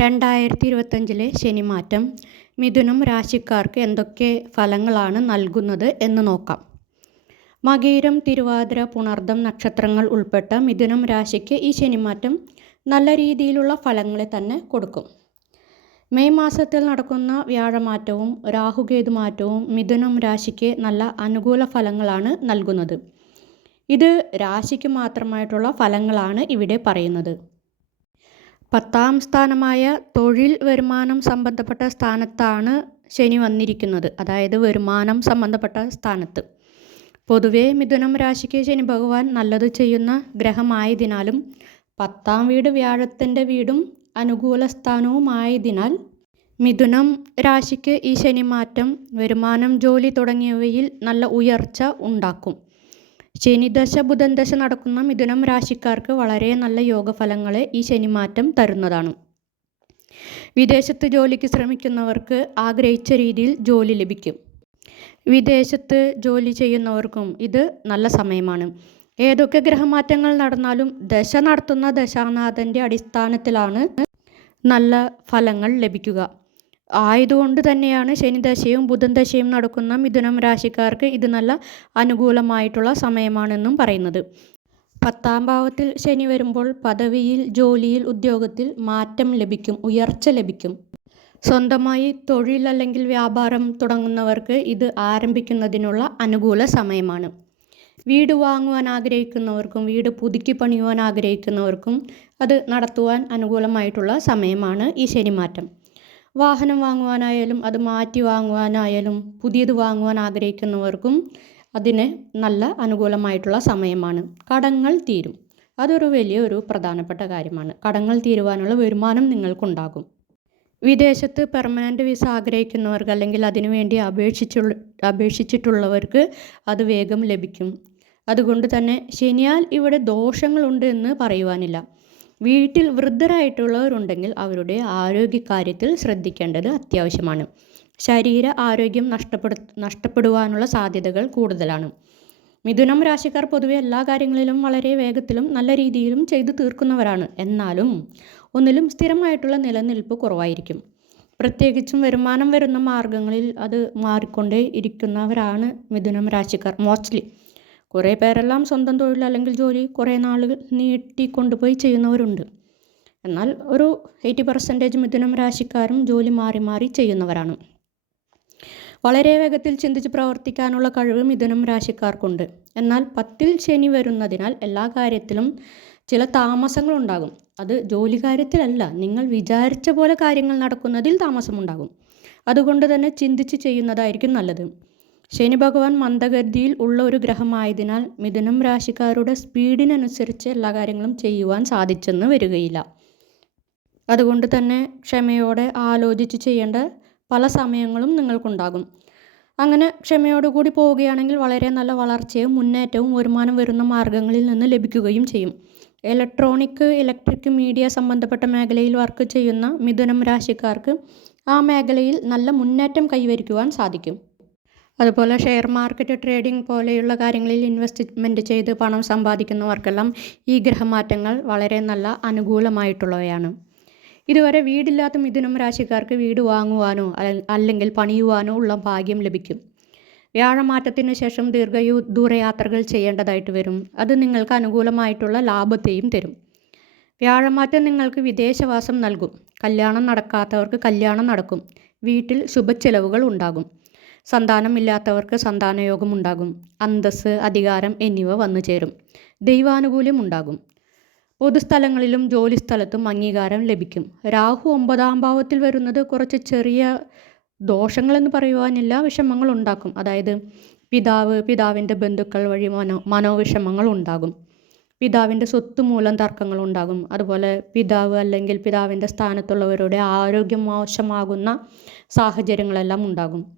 രണ്ടായിരത്തി ഇരുപത്തഞ്ചിലെ ശനിമാറ്റം മിഥുനം രാശിക്കാർക്ക് എന്തൊക്കെ ഫലങ്ങളാണ് നൽകുന്നത് എന്ന് നോക്കാം. മകീരം തിരുവാതിര പുണർദം നക്ഷത്രങ്ങൾ ഉൾപ്പെട്ട മിഥുനം രാശിക്ക് ഈ ശനിമാറ്റം നല്ല രീതിയിലുള്ള ഫലങ്ങളെ തന്നെ കൊടുക്കും. മെയ് മാസത്തിൽ നടക്കുന്ന വ്യാഴമാറ്റവും രാഹുകേതു മാറ്റവും മിഥുനം രാശിക്ക് നല്ല അനുകൂല ഫലങ്ങളാണ് നൽകുന്നത്. ഇത് രാശിക്ക് മാത്രമായിട്ടുള്ള ഫലങ്ങളാണ് ഇവിടെ പറയുന്നത്. പത്താം സ്ഥാനമായ തൊഴിൽ വരുമാനം സംബന്ധപ്പെട്ട സ്ഥാനത്താണ് ശനി വന്നിരിക്കുന്നത്. അതായത് വരുമാനം സംബന്ധപ്പെട്ട സ്ഥാനത്ത്. പൊതുവെ മിഥുനം രാശിക്ക് ശനി ഭഗവാൻ നല്ലത് ചെയ്യുന്ന ഗ്രഹമായതിനാലും പത്താം വീട് വ്യാഴത്തിന്റെ വീടും അനുകൂല സ്ഥാനവുമായതിനാൽ മിഥുനം രാശിക്ക് ഈ ശനിമാറ്റം വരുമാനം ജോലി തുടങ്ങിയവയിൽ നല്ല ഉയർച്ച ഉണ്ടാക്കും. ശനിദശ ബുധൻ ദശ നടക്കുന്ന മിഥുനം രാശിക്കാർക്ക് വളരെ നല്ല യോഗഫലങ്ങളെ ഈ ശനിമാറ്റം തരുന്നതാണ്. വിദേശത്ത് ജോലിക്ക് ശ്രമിക്കുന്നവർക്ക് ആഗ്രഹിച്ച രീതിയിൽ ജോലി ലഭിക്കും. വിദേശത്ത് ജോലി ചെയ്യുന്നവർക്കും ഇത് നല്ല സമയമാണ്. ഏതൊക്കെ ഗ്രഹമാറ്റങ്ങൾ നടന്നാലും ദശ നടത്തുന്ന ദശാനാഥന്റെ അടിസ്ഥാനത്തിലാണ് നല്ല ഫലങ്ങൾ ലഭിക്കുക. ആയതുകൊണ്ട് തന്നെയാണ് ശനിദശയും ബുധൻ ദശയും നടക്കുന്ന മിഥുനം രാശിക്കാർക്ക് ഇത് നല്ല അനുകൂലമായിട്ടുള്ള സമയമാണെന്നും പറയുന്നത്. പത്താം ഭാവത്തിൽ ശനി വരുമ്പോൾ പദവിയിൽ ജോലിയിൽ ഉദ്യോഗത്തിൽ മാറ്റം ലഭിക്കും ഉയർച്ച ലഭിക്കും. സ്വന്തമായി തൊഴിൽ അല്ലെങ്കിൽ വ്യാപാരം തുടങ്ങുന്നവർക്ക് ഇത് ആരംഭിക്കുന്നതിനുള്ള അനുകൂല സമയമാണ്. വീട് വാങ്ങുവാൻ ആഗ്രഹിക്കുന്നവർക്കും വീട് പുതുക്കി പണിയുവാൻ ആഗ്രഹിക്കുന്നവർക്കും അത് നടത്തുവാൻ അനുകൂലമായിട്ടുള്ള സമയമാണ് ഈ ശനിമാറ്റം. വാഹനം വാങ്ങുവാനായാലും അത് മാറ്റി വാങ്ങുവാനായാലും പുതിയത് വാങ്ങുവാൻ ആഗ്രഹിക്കുന്നവർക്കും അതിന് നല്ല അനുകൂലമായിട്ടുള്ള സമയമാണ്. കടങ്ങൾ തീരും. അതൊരു വലിയ ഒരു പ്രധാനപ്പെട്ട കാര്യമാണ്. കടങ്ങൾ തീരുവാനുള്ള വരുമാനം നിങ്ങൾക്കുണ്ടാകും. വിദേശത്ത് പെർമനന്റ് വിസ ആഗ്രഹിക്കുന്നവർക്ക് അല്ലെങ്കിൽ അതിനുവേണ്ടി അപേക്ഷിച്ചുള്ള അപേക്ഷിച്ചിട്ടുള്ളവർക്ക് അത് വേഗം ലഭിക്കും. അതുകൊണ്ട് തന്നെ ശനിയാൽ ഇവിടെ ദോഷങ്ങളുണ്ട് എന്ന് പറയുവാനില്ല. വീട്ടിൽ വൃദ്ധരായിട്ടുള്ളവരുണ്ടെങ്കിൽ അവരുടെ ആരോഗ്യകാര്യത്തിൽ ശ്രദ്ധിക്കേണ്ടത് അത്യാവശ്യമാണ്. ശരീര ആരോഗ്യം നഷ്ടപ്പെടു നഷ്ടപ്പെടുവാനുള്ള സാധ്യതകൾ കൂടുതലാണ്. മിഥുനം രാശിക്കാർ പൊതുവെ എല്ലാ കാര്യങ്ങളിലും വളരെ വേഗത്തിലും നല്ല രീതിയിലും ചെയ്തു തീർക്കുന്നവരാണ്. എന്നാലും ഒന്നിലും സ്ഥിരമായിട്ടുള്ള നിലനിൽപ്പ് കുറവായിരിക്കും. പ്രത്യേകിച്ചും വരുമാനം വരുന്ന മാർഗങ്ങളിൽ അത് മാറിക്കൊണ്ടേ ഇരിക്കുന്നവരാണ് മിഥുനം രാശിക്കാർ. മോസ്റ്റ്ലി കുറേ പേരെല്ലാം സ്വന്തം തൊഴിൽ അല്ലെങ്കിൽ ജോലി കുറേ നാളുകൾ നീട്ടിക്കൊണ്ടുപോയി ചെയ്യുന്നവരുണ്ട്. എന്നാൽ ഒരു എയ്റ്റി പെർസെന്റേജ് മിഥുനം രാശിക്കാരും ജോലി മാറി മാറി ചെയ്യുന്നവരാണ്. വളരെ വേഗത്തിൽ ചിന്തിച്ച് പ്രവർത്തിക്കാനുള്ള കഴിവ് മിഥുനം രാശിക്കാർക്കുണ്ട്. എന്നാൽ പത്തിൽ ശനി വരുന്നതിനാൽ എല്ലാ കാര്യത്തിലും ചില താമസങ്ങളുണ്ടാകും. അത് ജോലി കാര്യത്തിലല്ല നിങ്ങൾ വിചാരിച്ച പോലെ കാര്യങ്ങൾ നടക്കുന്നതിൽ താമസമുണ്ടാകും. അതുകൊണ്ട് തന്നെ ചിന്തിച്ച് ചെയ്യുന്നതായിരിക്കും നല്ലത്. ശനി ഭഗവാൻ മന്ദഗതിയിൽ ഉള്ള ഒരു ഗ്രഹമായതിനാൽ മിഥുനം രാശിക്കാരുടെ സ്പീഡിനനുസരിച്ച് എല്ലാ കാര്യങ്ങളും ചെയ്യുവാൻ സാധിച്ചെന്ന് വരികയില്ല. അതുകൊണ്ട് തന്നെ ക്ഷമയോടെ ആലോചിച്ച് ചെയ്യേണ്ട പല സമയങ്ങളും നിങ്ങൾക്കുണ്ടാകും. അങ്ങനെ ക്ഷമയോടുകൂടി പോവുകയാണെങ്കിൽ വളരെ നല്ല വളർച്ചയും മുന്നേറ്റവും വരുമാനം വരുന്ന മാർഗങ്ങളിൽ നിന്ന് ലഭിക്കുകയും ചെയ്യും. ഇലക്ട്രോണിക് ഇലക്ട്രിക് മീഡിയ സംബന്ധപ്പെട്ട മേഖലയിൽ വർക്ക് ചെയ്യുന്ന മിഥുനം രാശിക്കാർക്ക് ആ മേഖലയിൽ നല്ല മുന്നേറ്റം കൈവരിക്കുവാൻ സാധിക്കും. അതുപോലെ ഷെയർ മാർക്കറ്റ് ട്രേഡിംഗ് പോലെയുള്ള കാര്യങ്ങളിൽ ഇൻവെസ്റ്റ്മെന്റ് ചെയ്ത് പണം സമ്പാദിക്കുന്നവർക്കെല്ലാം ഈ ഗ്രഹമാറ്റങ്ങൾ വളരെ നല്ല അനുകൂലമായിട്ടുള്ളവയാണ്. ഇതുവരെ വീടില്ലാത്ത മിഥുനം രാശിക്കാർക്ക് വീട് വാങ്ങുവാനോ അല്ലെങ്കിൽ പണിയുവാനോ ഉള്ള ഭാഗ്യം ലഭിക്കും. വ്യാഴമാറ്റത്തിന് ശേഷം ദീർഘയു ദൂരയാത്രകൾ ചെയ്യേണ്ടതായിട്ട് വരും. അത് നിങ്ങൾക്ക് അനുകൂലമായിട്ടുള്ള ലാഭത്തെയും തരും. വ്യാഴമാറ്റം നിങ്ങൾക്ക് വിദേശവാസം നൽകും. കല്യാണം നടക്കാത്തവർക്ക് കല്യാണം നടക്കും. വീട്ടിൽ ശുഭച്ചെലവുകൾ ഉണ്ടാകും. സന്താനമില്ലാത്തവർക്ക് സന്താനയോഗം ഉണ്ടാകും അന്തസ്സ് അധികാരം എന്നിവ വന്നു ചേരും ദൈവാനുകൂല്യം ഉണ്ടാകും പൊതുസ്ഥലങ്ങളിലും ജോലിസ്ഥലത്തും അംഗീകാരം ലഭിക്കും. രാഹു ഒമ്പതാം ഭാവത്തിൽ വരുന്നത് കുറച്ച് ചെറിയ ദോഷങ്ങളെന്ന് പറയുവാനില്ല വിഷമങ്ങൾ ഉണ്ടാക്കും. അതായത് പിതാവ് പിതാവിന്റെ ബന്ധുക്കൾ വഴി മനോ മനോവിഷമങ്ങൾ ഉണ്ടാകും. പിതാവിന്റെ സ്വത്ത് മൂലം തർക്കങ്ങൾ ഉണ്ടാകും. അതുപോലെ പിതാവ് അല്ലെങ്കിൽ പിതാവിന്റെ സ്ഥാനത്തുള്ളവരുടെ ആരോഗ്യം മോശമാകുന്ന സാഹചര്യങ്ങളെല്ലാം ഉണ്ടാകും.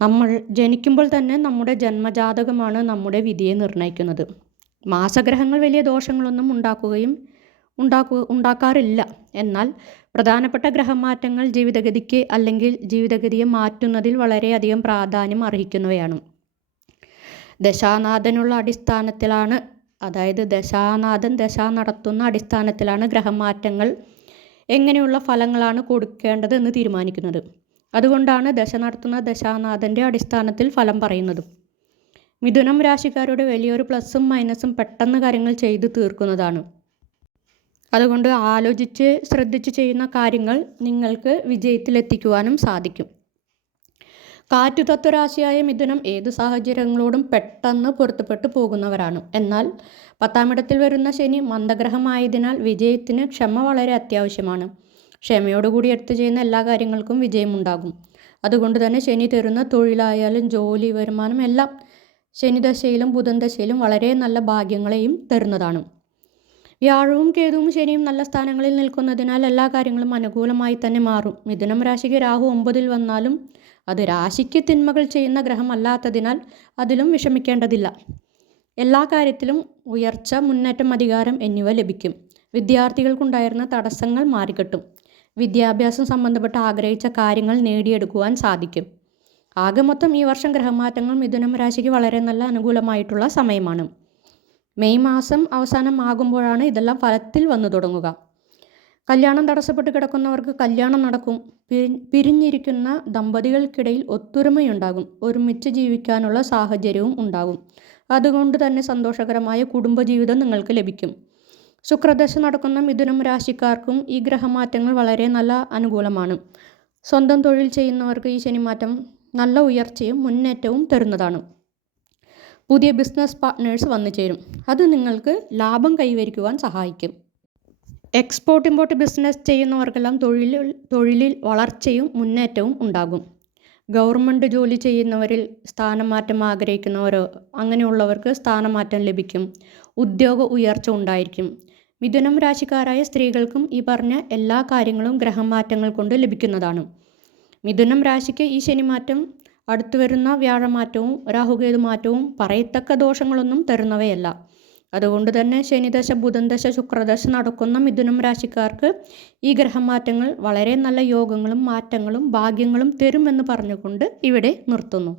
നമ്മൾ ജനിക്കുമ്പോൾ തന്നെ നമ്മുടെ ജന്മജാതകമാണ് നമ്മുടെ വിധിയെ നിർണയിക്കുന്നത്. മാസഗ്രഹങ്ങൾ വലിയ ദോഷങ്ങളൊന്നും ഉണ്ടാക്കുകയും ഉണ്ടാക്കു ഉണ്ടാക്കാറില്ല. എന്നാൽ പ്രധാനപ്പെട്ട ഗ്രഹമാറ്റങ്ങൾ ജീവിതഗതിക്ക് അല്ലെങ്കിൽ ജീവിതഗതിയെ മാറ്റുന്നതിൽ വളരെയധികം പ്രാധാന്യം അർഹിക്കുന്നവയാണ്. ദശാനാഥനുള്ള അടിസ്ഥാനത്തിലാണ് അതായത് ദശാനാഥൻ ദശ നടത്തുന്ന അടിസ്ഥാനത്തിലാണ് ഗ്രഹമാറ്റങ്ങൾ എങ്ങനെയുള്ള ഫലങ്ങളാണ് കൊടുക്കേണ്ടത് എന്ന് തീരുമാനിക്കുന്നത്. അതുകൊണ്ടാണ് ദശ നടത്തുന്ന ദശാനാഥന്റെ അടിസ്ഥാനത്തിൽ ഫലം പറയുന്നതും. മിഥുനം രാശിക്കാരുടെ വലിയൊരു പ്ലസും മൈനസും പെട്ടെന്ന് കാര്യങ്ങൾ ചെയ്തു തീർക്കുന്നതാണ്. അതുകൊണ്ട് ആലോചിച്ച് ശ്രദ്ധിച്ച് ചെയ്യുന്ന കാര്യങ്ങൾ നിങ്ങൾക്ക് വിജയത്തിലെത്തിക്കുവാനും സാധിക്കും. കാറ്റു തത്വരാശിയായ മിഥുനം ഏത് സാഹചര്യങ്ങളോടും പെട്ടെന്ന് പൊരുത്തപ്പെട്ടു പോകുന്നവരാണ്. എന്നാൽ പത്താമിടത്തിൽ വരുന്ന ശനി മന്ദഗ്രഹമായതിനാൽ വിജയത്തിന് ക്ഷമ വളരെ അത്യാവശ്യമാണ്. ക്ഷമയോടുകൂടി എടുത്തു ചെയ്യുന്ന എല്ലാ കാര്യങ്ങൾക്കും വിജയമുണ്ടാകും. അതുകൊണ്ട് തന്നെ ശനി തരുന്ന തൊഴിലായാലും ജോലി വരുമാനം എല്ലാം ശനിദശയിലും ബുധൻ ദശയിലും വളരെ നല്ല ഭാഗ്യങ്ങളെയും തരുന്നതാണ്. വ്യാഴവും കേതുവും ശനിയും നല്ല സ്ഥാനങ്ങളിൽ നിൽക്കുന്നതിനാൽ എല്ലാ കാര്യങ്ങളും അനുകൂലമായി തന്നെ മാറും. മിഥുനം രാശിക്ക് രാഹു ഒമ്പതിൽ വന്നാലും അത് രാശിക്ക് തിന്മകൾ ചെയ്യുന്ന ഗ്രഹമല്ലാത്തതിനാൽ അതിലും വിഷമിക്കേണ്ടതില്ല. എല്ലാ കാര്യത്തിലും ഉയർച്ച മുന്നേറ്റം അധികാരം എന്നിവ ലഭിക്കും. വിദ്യാർത്ഥികൾക്കുണ്ടായിരുന്ന തടസ്സങ്ങൾ മാറിക്കിട്ടും. വിദ്യാഭ്യാസം സംബന്ധപ്പെട്ട് ആഗ്രഹിച്ച കാര്യങ്ങൾ നേടിയെടുക്കുവാൻ സാധിക്കും. ആകെ മൊത്തം ഈ വർഷം ഗ്രഹമാറ്റങ്ങൾ മിഥുനം രാശിക്ക് വളരെ നല്ല അനുകൂലമായിട്ടുള്ള സമയമാണ്. മെയ് മാസം അവസാനം ആകുമ്പോഴാണ് ഇതെല്ലാം ഫലത്തിൽ വന്നു തുടങ്ങുക. കല്യാണം തടസ്സപ്പെട്ട് കിടക്കുന്നവർക്ക് കല്യാണം നടക്കും. പിരിഞ്ഞിരിക്കുന്ന ദമ്പതികൾക്കിടയിൽ ഒത്തൊരുമയുണ്ടാകും. ഒരുമിച്ച് ജീവിക്കാനുള്ള സാഹചര്യവും ഉണ്ടാകും. അതുകൊണ്ട് തന്നെ സന്തോഷകരമായ കുടുംബജീവിതം നിങ്ങൾക്ക് ലഭിക്കും. ശുക്രദശ നടക്കുന്ന മിഥുനം രാശിക്കാർക്കും ഈ ഗ്രഹമാറ്റങ്ങൾ വളരെ നല്ല അനുകൂലമാണ്. സ്വന്തം തൊഴിൽ ചെയ്യുന്നവർക്ക് ഈ ശനിമാറ്റം നല്ല ഉയർച്ചയും മുന്നേറ്റവും തരുന്നതാണ്. പുതിയ ബിസിനസ് പാർട്ട്നേഴ്സ് വന്നു ചേരും. അത് നിങ്ങൾക്ക് ലാഭം കൈവരിക്കുവാൻ സഹായിക്കും. എക്സ്പോർട്ട് ഇമ്പോർട്ട് ബിസിനസ് ചെയ്യുന്നവർക്കെല്ലാം തൊഴിലിൽ തൊഴിലിൽ വളർച്ചയും മുന്നേറ്റവും ഉണ്ടാകും. ഗവൺമെന്റ് ജോലി ചെയ്യുന്നവരിൽ സ്ഥാനമാറ്റം ആഗ്രഹിക്കുന്നവരോ അങ്ങനെയുള്ളവർക്ക് സ്ഥാനമാറ്റം ലഭിക്കും. ഉദ്യോഗ ഉയർച്ച ഉണ്ടായിരിക്കും. മിഥുനം രാശിക്കാരായ സ്ത്രീകൾക്കും ഈ പറഞ്ഞ എല്ലാ കാര്യങ്ങളും ഗ്രഹമാറ്റങ്ങൾ കൊണ്ട് ലഭിക്കുന്നതാണ്. മിഥുനം രാശിക്ക് ഈ ശനിമാറ്റം അടുത്തു വരുന്ന വ്യാഴമാറ്റവും രാഹുകേതു മാറ്റവും പറയത്തക്ക ദോഷങ്ങളൊന്നും തരുന്നവയല്ല. അതുകൊണ്ട് തന്നെ ശനിദശ ബുധൻദശ ശുക്രദശ നടക്കുന്ന മിഥുനം രാശിക്കാർക്ക് ഈ ഗ്രഹമാറ്റങ്ങൾ വളരെ നല്ല യോഗങ്ങളും മാറ്റങ്ങളും ഭാഗ്യങ്ങളും തരുമെന്ന് പറഞ്ഞുകൊണ്ട് ഇവിടെ നിർത്തുന്നു.